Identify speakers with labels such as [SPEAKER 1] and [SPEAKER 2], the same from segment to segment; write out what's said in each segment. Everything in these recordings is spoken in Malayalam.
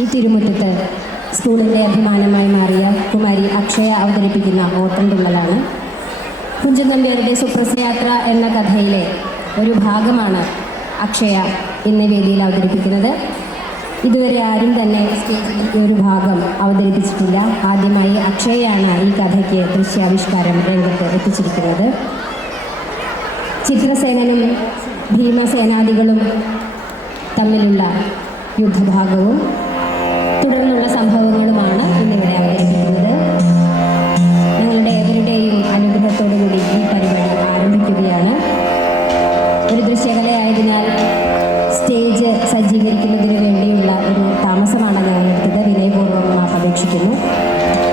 [SPEAKER 1] ഈ തിരുമുറ്റത്ത് സ്കൂളിന്റെ അഭിമാനമായി മാറിയ കുമാരി അക്ഷയ അവതരിപ്പിക്കുന്ന ഓട്ടംതുള്ളലാണ്. കുഞ്ചൻ നമ്പ്യാരുടെ സുപ്രസയാത്ര എന്ന കഥയിലെ ഒരു ഭാഗമാണ് അക്ഷയ ഇന്ന് വേദിയിൽ അവതരിപ്പിക്കുന്നത്. ഇതുവരെ ആരും തന്നെ സ്റ്റേജിൽ ഈ ഒരു ഭാഗം അവതരിപ്പിച്ചിട്ടില്ല. ആദ്യമായി അക്ഷയയാണ് ഈ കഥയ്ക്ക് ദൃശ്യാവിഷ്കാരം രംഗത്ത് എത്തിച്ചിരിക്കുന്നത്. ചിത്രസേനനും ഭീമസേനാദികളും തമ്മിലുള്ള യുദ്ധഭാഗവും തുടർന്നുള്ള സംഭവങ്ങളുമാണ് ഇന്നിവിടെ അവതരിപ്പിക്കുന്നത്. ഞങ്ങളുടെ ഏവരുടെയും അനുഗ്രഹത്തോടുകൂടി ഈ പരിപാടി ആരംഭിക്കുകയാണ്. ഒരു ദൃശ്യകലയായതിനാൽ സ്റ്റേജ് സജ്ജീകരിക്കുന്നതിന് വേണ്ടിയുള്ള ഒരു താമസമാണ് ഞാൻ എടുത്തത്. വിനയപൂർവം മാപ്പ് അപേക്ഷിക്കുന്നു.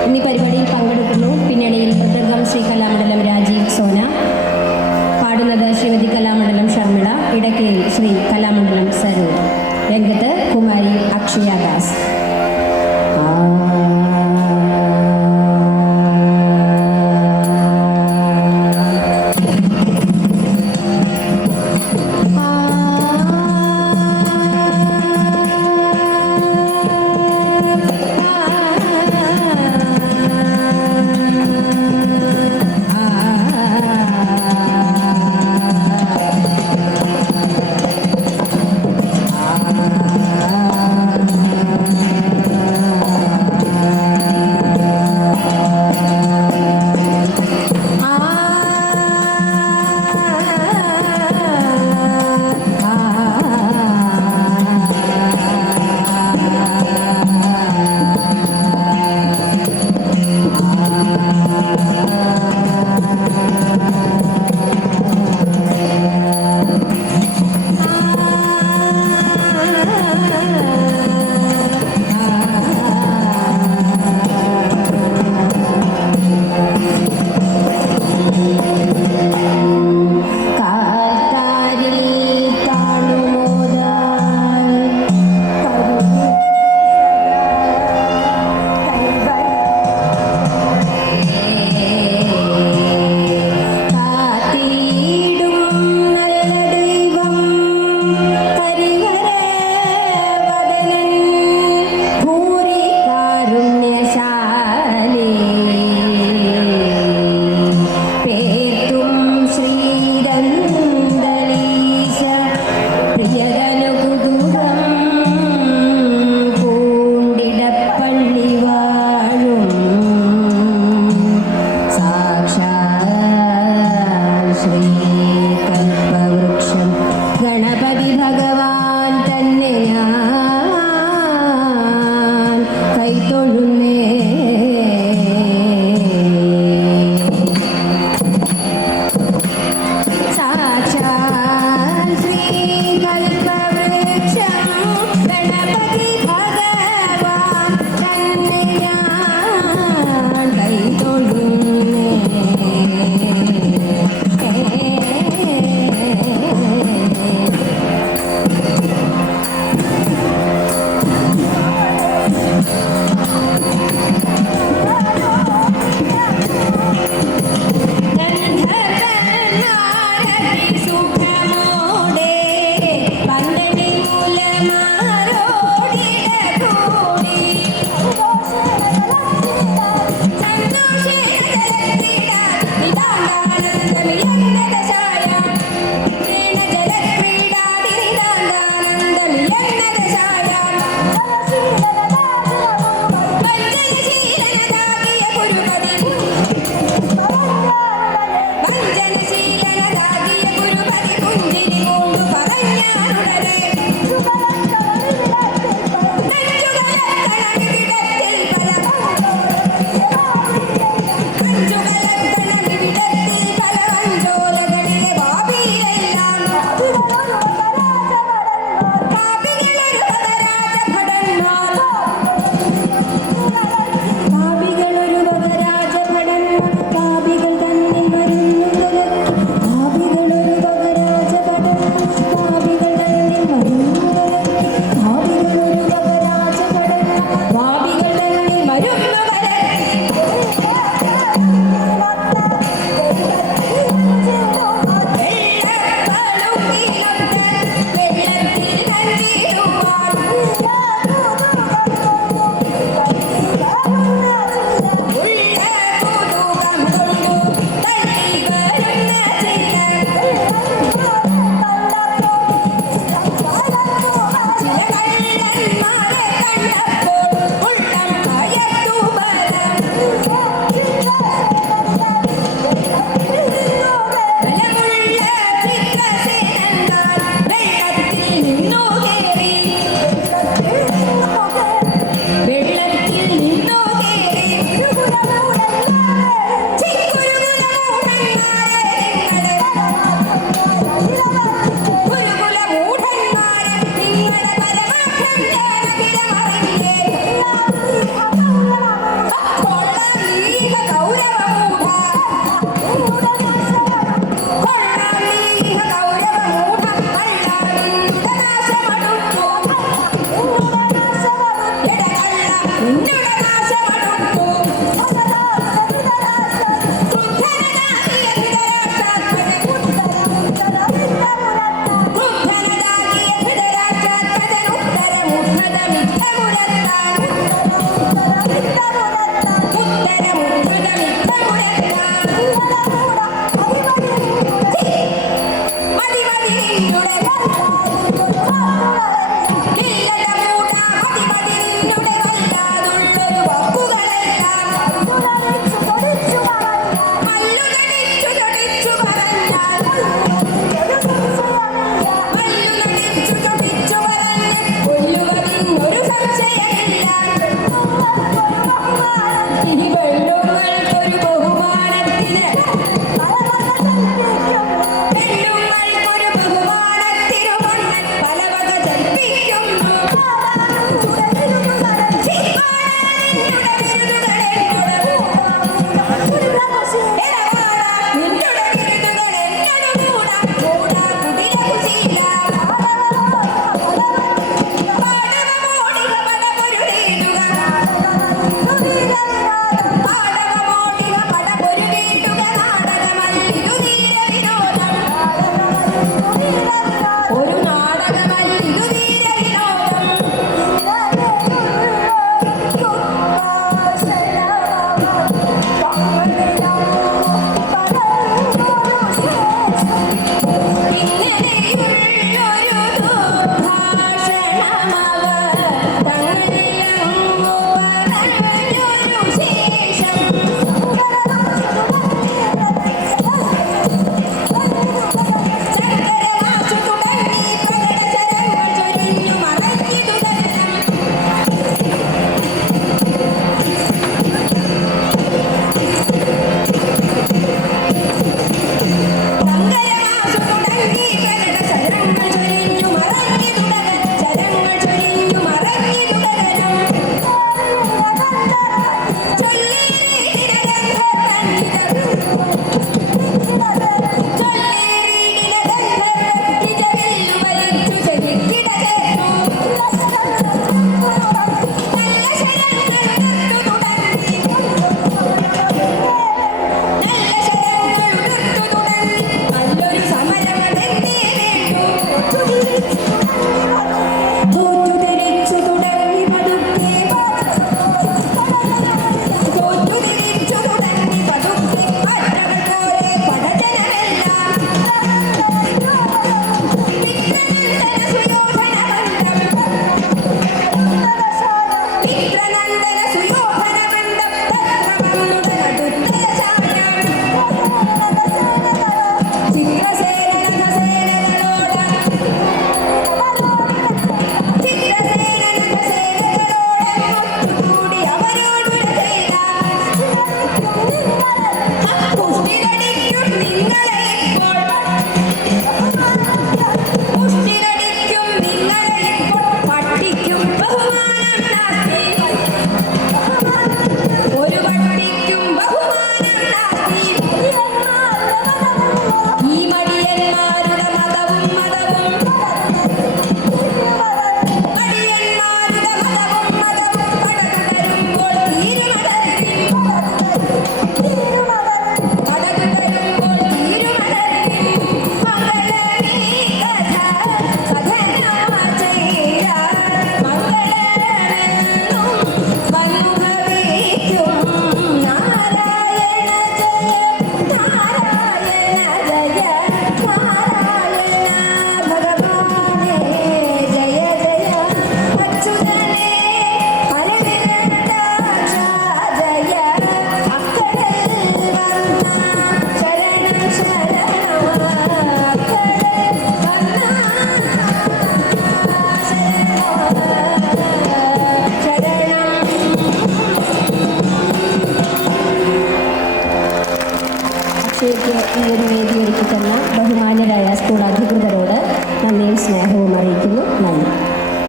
[SPEAKER 1] ഇന്നീ പരിപാടിയിൽ പങ്കെടുക്കുന്നു. പിന്നണിയിൽ മൃദംഗം ശ്രീ കലാമണ്ഡലം രാജീവ് സോന. പാടുന്നത് ശ്രീമതി കലാമണ്ഡലം ഷർമിള ഇടക്കയിൽ ശ്രീ കലാമണ്ഡലം സരൂർ രംഗത്ത് കുമാരി അക്ഷയ ദാസ്.